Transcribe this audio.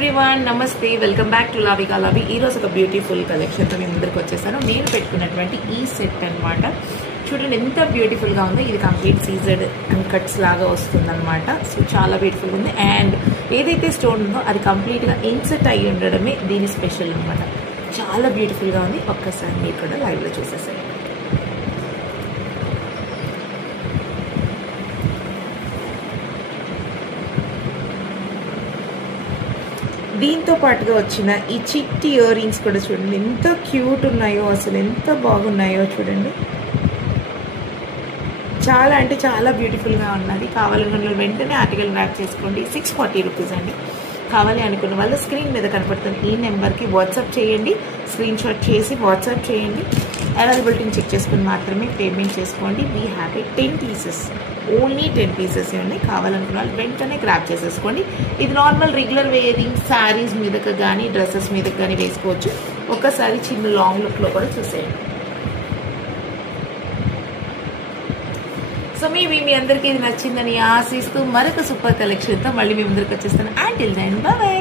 Everyone, namaste. Welcome back to Lavika Lavi. ఈరోజు ఒక beautiful కలెక్షన్తో మీ ముందరికి వచ్చేసాను. నేను పెట్టుకున్నటువంటి ఈ సెట్ అనమాట. చూడండి ఎంత బ్యూటిఫుల్గా ఉందో. ఇది కంప్లీట్ సీజెడ్ అండ్ కట్స్ లాగా వస్తుందన్నమాట. సో చాలా బ్యూటిఫుల్గా ఉంది. అండ్ ఏదైతే స్టోన్ ఉందో అది కంప్లీట్గా ఇన్సెట్ అయ్యి ఉండడమే దీని స్పెషల్ అనమాట. చాలా బ్యూటిఫుల్గా ఉంది. ఒక్కసారి మీరు కూడా లైవ్లో చూసేసారు. దీంతో పాటుగా వచ్చిన ఈ చిట్టి ఇయర్ రింగ్స్ కూడా చూడండి ఎంత క్యూట్ ఉన్నాయో, అసలు ఎంత బాగున్నాయో చూడండి. చాలా అంటే చాలా బ్యూటిఫుల్గా ఉన్నది. కావాలనుకున్న వెంటనే ఆర్టికల్ గ్రాబ్ చేసుకోండి. 640 రూపీస్ అండి. కావాలి అనుకున్న వాళ్ళు స్క్రీన్ మీద కనపడుతున్న ఈ నెంబర్కి వాట్సాప్ చేయండి. స్క్రీన్ షాట్ చేసి వాట్సాప్ చేయండి. అవైలబిలిటీని చెక్ చేసుకుని మాత్రమే పేమెంట్ చేసుకోండి. We have 10 pieces, only 10 pieces ఉన్నాయి. కావాలనుకున్న వాళ్ళు వెంటనే గ్రాబ్ చేసేసుకోండి. ఇది నార్మల్ రెగ్యులర్ వేరింగ్ శారీస్ మీదకి కానీ డ్రెస్సెస్ మీదకి కానీ వేసుకోవచ్చు. ఒక్కసారి చిన్న లాంగ్ లుక్లో కూడా చూసేయండి. సో మీ అందరికీ ఇది నచ్చిందని ఆశిస్తూ మరొక సూపర్ కలెక్షన్తో మళ్ళీ మీ ముందరికి వచ్చేస్తాను. Until then bye by.